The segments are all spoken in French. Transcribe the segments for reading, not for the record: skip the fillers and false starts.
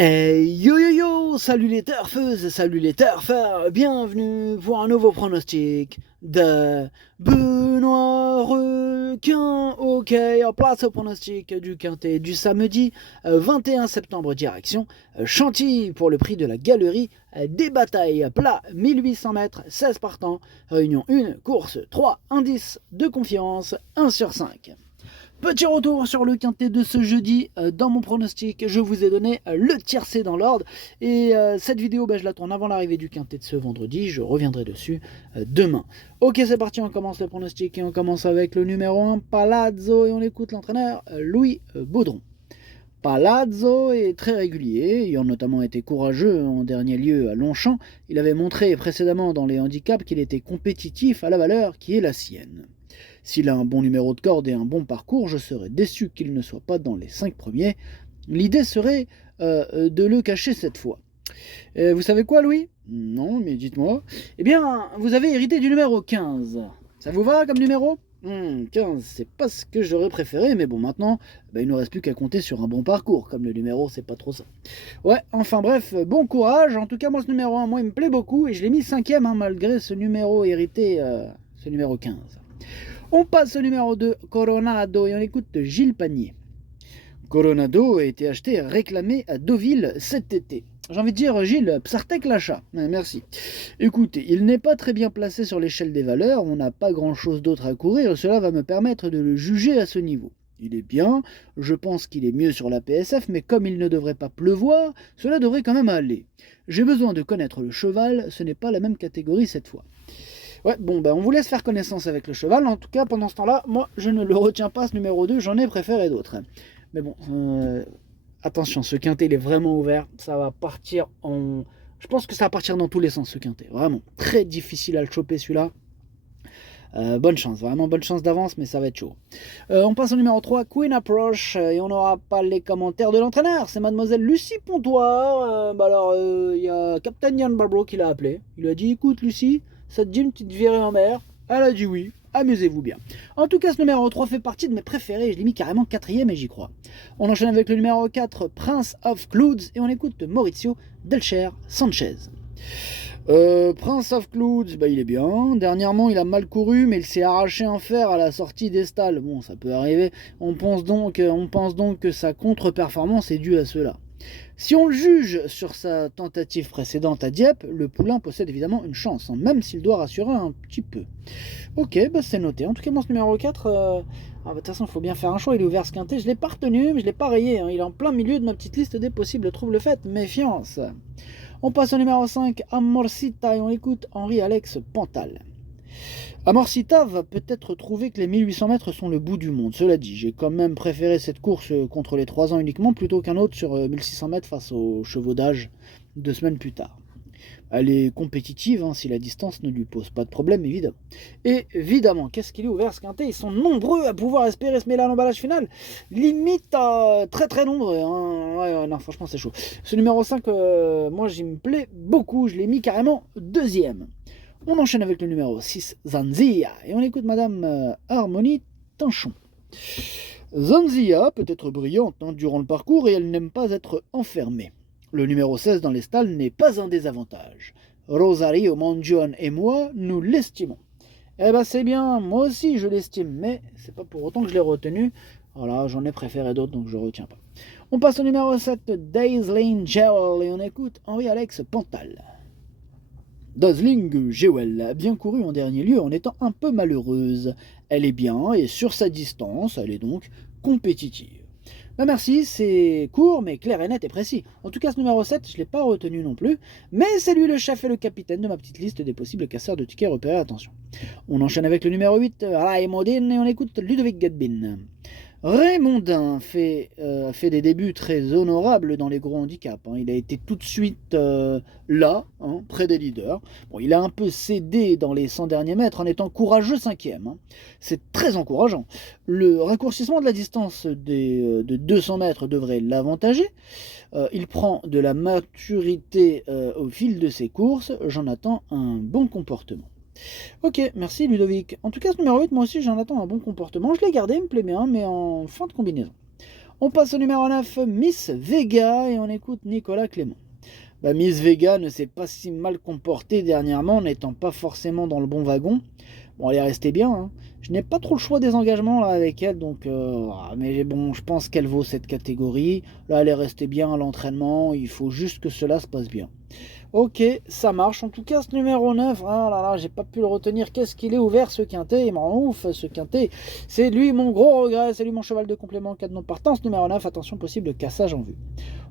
Yo yo yo, salut les turfeuses, salut les turfeurs, bienvenue pour un nouveau pronostic de Benoît Requin. Ok, en place au pronostic du quintet du samedi 21 septembre, direction Chantilly pour le prix de la galerie des batailles. Plat 1800 mètres, 16 partants, réunion 1, course 3, indice de confiance 1 sur 5. Petit retour sur le quintet de ce jeudi. Dans mon pronostic, je vous ai donné le tiercé dans l'ordre. Et cette vidéo, je la tourne avant l'arrivée du quintet de ce vendredi. Je reviendrai dessus demain. Ok, c'est parti, on commence le pronostic. Et on commence avec le numéro 1, Palazzo. Et on écoute l'entraîneur Louis Baudron. Palazzo est très régulier, ayant notamment été courageux en dernier lieu à Longchamp. Il avait montré précédemment dans les handicaps qu'il était compétitif à la valeur qui est la sienne. S'il a un bon numéro de corde et un bon parcours, je serais déçu qu'il ne soit pas dans les 5 premiers. L'idée serait de le cacher cette fois. Vous savez quoi, Louis? Non, mais dites-moi. Eh bien, vous avez hérité du numéro 15. Ça vous va comme numéro 15, c'est pas ce que j'aurais préféré, mais bon, maintenant, il ne nous reste plus qu'à compter sur un bon parcours, comme le numéro, c'est pas trop ça. Ouais, enfin bref, bon courage. En tout cas, moi, ce numéro 1, il me plaît beaucoup, et je l'ai mis 5ème, malgré ce numéro hérité, ce numéro 15. On passe au numéro 2, Coronado, et on écoute Gilles Panier. Coronado a été acheté et réclamé à Deauville cet été. J'ai envie de dire, Gilles, Psartek l'achat. Merci. Écoutez, il n'est pas très bien placé sur l'échelle des valeurs, on n'a pas grand-chose d'autre à courir, cela va me permettre de le juger à ce niveau. Il est bien, je pense qu'il est mieux sur la PSF, mais comme il ne devrait pas pleuvoir, cela devrait quand même aller. J'ai besoin de connaître le cheval, ce n'est pas la même catégorie cette fois. Ouais, bon, on vous laisse faire connaissance avec le cheval. En tout cas, pendant ce temps-là, moi, je ne le retiens pas, ce numéro 2, j'en ai préféré d'autres. Mais bon, attention, ce quintet, il est vraiment ouvert. Ça va partir en... Je pense que ça va partir dans tous les sens, ce quintet. Vraiment, très difficile à le choper, celui-là. Bonne chance, vraiment bonne chance d'avance, mais ça va être chaud. On passe au numéro 3, Queen Approach, et on n'aura pas les commentaires de l'entraîneur. C'est mademoiselle Lucie Pontoir. Il y a Captain Yann Barbro qui l'a appelé. Il lui a dit, écoute Lucie, ça te dit une petite virée en mer? Elle a dit oui, amusez-vous bien. En tout cas, ce numéro 3 fait partie de mes préférés, je l'ai mis carrément 4ème et j'y crois. On enchaîne avec le numéro 4, Prince of Clouds, et on écoute Maurizio Delcher Sanchez. Prince of Clouds, il est bien. Dernièrement, il a mal couru, mais il s'est arraché un fer à la sortie des stalles. Bon, ça peut arriver. On pense donc que sa contre-performance est due à cela. Si on le juge sur sa tentative précédente à Dieppe, le poulain possède évidemment une chance, même s'il doit rassurer un petit peu. Ok, c'est noté. En tout cas, mon numéro 4, de toute façon, il faut bien faire un choix. Il est ouvert ce quintet. Je ne l'ai pas retenu, mais je ne l'ai pas rayé. Il est en plein milieu de ma petite liste des possibles troubles faits. Méfiance. On passe au numéro 5, Amorsita, et on écoute Henri-Alex Pantal. Amorsita va peut-être trouver que les 1800 mètres sont le bout du monde. Cela dit, j'ai quand même préféré cette course contre les 3 ans uniquement plutôt qu'un autre sur 1600 mètres face aux chevaux d'âge 2 semaines plus tard. Elle est compétitive si la distance ne lui pose pas de problème, évidemment. Et évidemment, qu'est-ce qu'il est ouvert ce quintet? Ils sont nombreux à pouvoir espérer se mêler à l'emballage final. Limite très très nombreux. Ouais, non, franchement, c'est chaud. Ce numéro 5, moi, j'y me plaît beaucoup. Je l'ai mis carrément 2ème. On enchaîne avec le numéro 6, Zanzia, et on écoute Madame Harmonie Tanchon. Zanzia peut être brillante durant le parcours et elle n'aime pas être enfermée. Le numéro 16 dans les stalles n'est pas un désavantage. Rosario Mangione et moi, nous l'estimons. C'est bien, moi aussi je l'estime, mais c'est pas pour autant que je l'ai retenu. Voilà, j'en ai préféré d'autres, donc je retiens pas. On passe au numéro 7, Dazzling Jewel, et on écoute Henri-Alex Pantal. Dazzling Jewel a bien couru en dernier lieu en étant un peu malheureuse. Elle est bien et sur sa distance, elle est donc compétitive. Merci, c'est court mais clair et net et précis. En tout cas, ce numéro 7, je ne l'ai pas retenu non plus, mais c'est lui le chef et le capitaine de ma petite liste des possibles casseurs de tickets repérés, attention. On enchaîne avec le numéro 8, Raimondin, et on écoute Ludovic Gadbin. Raymondin a fait des débuts très honorables dans les gros handicaps. Il a été tout de suite là, près des leaders. Bon, il a un peu cédé dans les 100 derniers mètres en étant courageux 5ème. C'est très encourageant. Le raccourcissement de la distance de 200 mètres devrait l'avantager. Il prend de la maturité au fil de ses courses. J'en attends un bon comportement. Ok, merci Ludovic. En tout cas, ce numéro 8, moi aussi, j'en attends un bon comportement. Je l'ai gardé, il me plaît bien, mais en fin de combinaison. On passe au numéro 9, Miss Vega, et on écoute Nicolas Clément. Miss Vega ne s'est pas si mal comportée dernièrement, n'étant pas forcément dans le bon wagon. Bon, elle est restée bien, hein. Je n'ai pas trop le choix des engagements là avec elle, donc mais bon, je pense qu'elle vaut cette catégorie. Là, elle est restée bien à l'entraînement, il faut juste que cela se passe bien. Ok, ça marche. En tout cas, ce numéro 9, ah là là, j'ai pas pu le retenir. Qu'est-ce qu'il est ouvert ce quintet? Il me rend ouf ce quintet. C'est lui mon gros regret, c'est lui mon cheval de complément, cas de non-partance. Numéro 9, attention, possible de cassage en vue.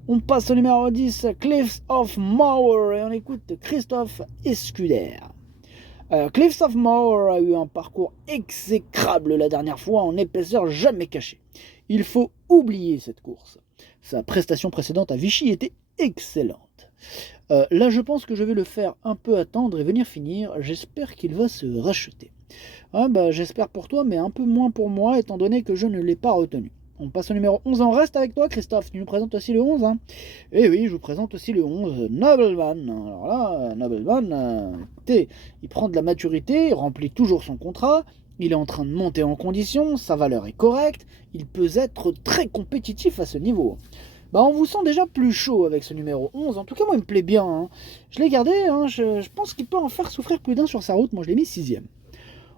On passe au numéro 10, Cliffs of Moher, et on écoute Christophe Escuder. Cliffs of Moher a eu un parcours exécrable la dernière fois, en épaisseur jamais cachée. Il faut oublier cette course. Sa prestation précédente à Vichy était excellente. Là, je pense que je vais le faire un peu attendre et venir finir. J'espère qu'il va se racheter. J'espère pour toi, mais un peu moins pour moi, étant donné que je ne l'ai pas retenu. On passe au numéro 11. On reste avec toi, Christophe. Tu nous présentes aussi le 11, hein? Eh oui, je vous présente aussi le 11, Nobleman. Alors là, Nobleman, écoutez, il prend de la maturité, il remplit toujours son contrat. Il est en train de monter en condition, sa valeur est correcte. Il peut être très compétitif à ce niveau. On vous sent déjà plus chaud avec ce numéro 11. En tout cas, moi, il me plaît bien, hein. Je l'ai gardé, hein. Je pense qu'il peut en faire souffrir plus d'un sur sa route. Moi, je l'ai mis 6ème.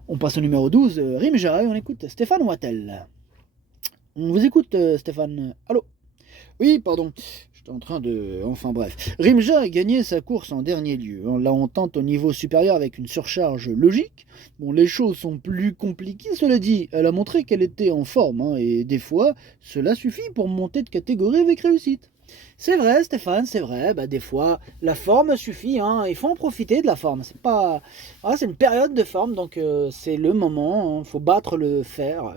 On passe au numéro 12, Rimja, et on écoute Stéphane Wattel. On vous écoute, Stéphane. Allô? Oui, pardon. J'étais en train de... Enfin bref. Rimja a gagné sa course en dernier lieu. Là, on tente au niveau supérieur avec une surcharge logique. Bon, les choses sont plus compliquées, cela dit. Elle a montré qu'elle était en forme, hein, et des fois, cela suffit pour monter de catégorie avec réussite. C'est vrai, Stéphane, c'est vrai. Des fois, la forme suffit, hein. Il faut en profiter de la forme. C'est pas... c'est une période de forme, donc c'est le moment. Il faut battre le fer...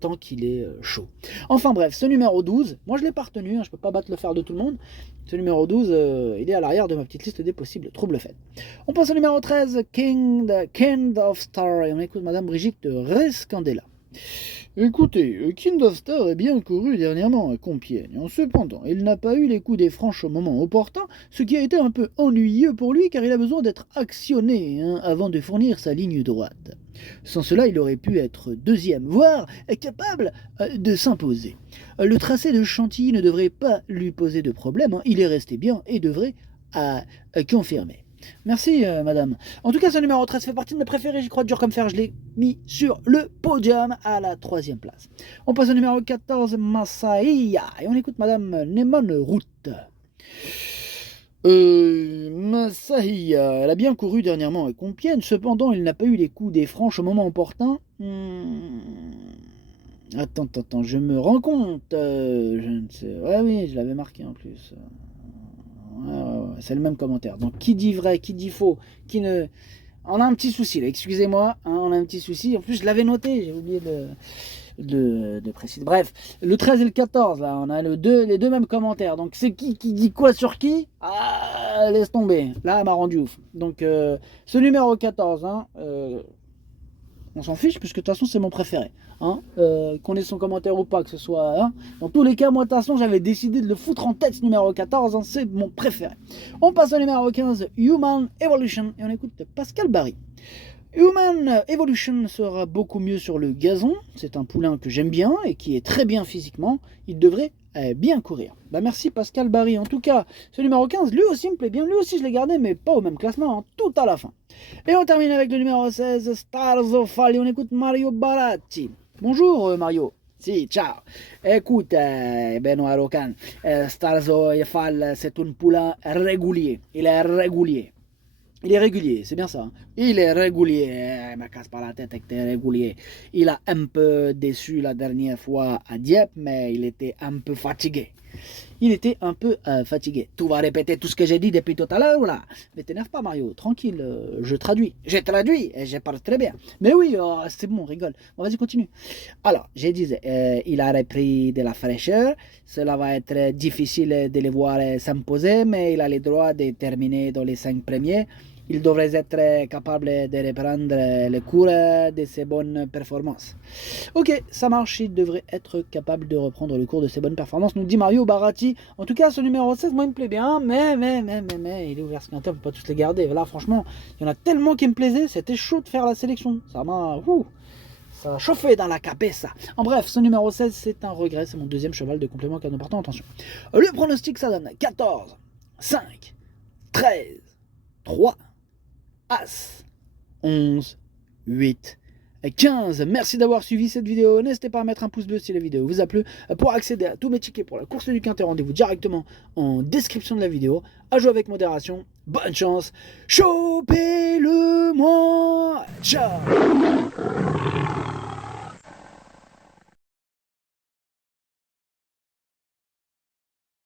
tant qu'il est chaud. Enfin bref, ce numéro 12, moi je l'ai pas retenu, hein, je peux pas battre le fer de tout le monde. Ce numéro 12, il est à l'arrière de ma petite liste des possibles troubles faits. On passe au numéro 13, King of Star, et on écoute Madame Brigitte Rescandela. Écoutez, King of Star est bien couru dernièrement à Compiègne. Cependant, il n'a pas eu les coups des franches au moment opportun, ce qui a été un peu ennuyeux pour lui car il a besoin d'être actionné, hein, avant de fournir sa ligne droite. Sans cela, il aurait pu être deuxième, voire capable de s'imposer. Le tracé de Chantilly ne devrait pas lui poser de problème, hein. Il est resté bien et devrait confirmer. Merci, madame. En tout cas, ce numéro 13 fait partie de mes préférés, j'y crois dur comme fer, je l'ai mis sur le podium à la 3e place. On passe au numéro 14, Massaïa, et on écoute madame Neyman Route. Massaïa, elle a bien couru dernièrement à Compiègne, cependant, il n'a pas eu les coups des franches au moment opportun. Attends, je me rends compte, je ne sais... Ouais, oui, je l'avais marqué en plus. C'est le même commentaire. Donc qui dit vrai, qui dit faux, qui ne... On a un petit souci là, excusez-moi, hein, on a un petit souci. En plus je l'avais noté, j'ai oublié de préciser. Bref, le 13 et le 14, là, on a les deux mêmes commentaires. Donc c'est qui dit quoi sur qui? Ah, laisse tomber. Là, elle m'a rendu ouf. Donc ce numéro 14, hein, on s'en fiche, puisque de toute façon c'est mon préféré. Hein, qu'on ait son commentaire ou pas, que ce soit... Hein. Dans tous les cas, moi de toute façon j'avais décidé de le foutre en tête, ce numéro 14, hein, c'est mon préféré. On passe au numéro 15, Human Evolution, et on écoute Pascal Barry. Human Evolution sera beaucoup mieux sur le gazon, c'est un poulain que j'aime bien et qui est très bien physiquement, il devrait bien courir. Merci Pascal Barry. En tout cas, ce numéro 15, lui aussi me plaît bien, lui aussi je l'ai gardé, mais pas au même classement, hein, tout à la fin. Et on termine avec le numéro 16, Stars of Fall, et on écoute Mario Baratti. Bonjour Mario. Si, ciao. Écoute, Benoît Rocan, Stars of Fall, c'est un poulain régulier. Il est régulier. Il est régulier, c'est bien ça. Hein. Il est régulier. Me casse pas la tête avec tes réguliers. Il a un peu déçu la dernière fois à Dieppe, mais il était un peu fatigué. Il était un peu fatigué. Tu vas répéter tout ce que j'ai dit depuis tout à l'heure, là. Mais t'énerve pas, Mario. Tranquille, je traduis. J'ai traduit et je parle très bien. Mais oui, c'est bon, on rigole. Bon, vas-y, continue. Alors, je disais, il a repris de la fraîcheur. Cela va être difficile de le voir s'imposer, mais il a le droit de terminer dans les 5 premiers. Il devrait être capable de reprendre le cours de ses bonnes performances. Ok, ça marche, il devrait être capable de reprendre le cours de ses bonnes performances, nous dit Mario Baratti. En tout cas, ce numéro 16, moi, il me plaît bien, mais, il est ouvert ce quintet, on peut pas tous les garder. Là, franchement, il y en a tellement qui me plaisaient, c'était chaud de faire la sélection. Ça a chauffé dans la cabeza. En bref, ce numéro 16, c'est un regret. C'est mon deuxième cheval de complément canon partant. Attention. Le pronostic, ça donne 14, 5, 13, 3, As, 11, 8, 15. Merci d'avoir suivi cette vidéo. N'hésitez pas à mettre un pouce bleu si la vidéo vous a plu. Pour accéder à tous mes tickets pour la course du quintet, rendez-vous directement en description de la vidéo. À jouer avec modération. Bonne chance. Chopez-le moi. Ciao.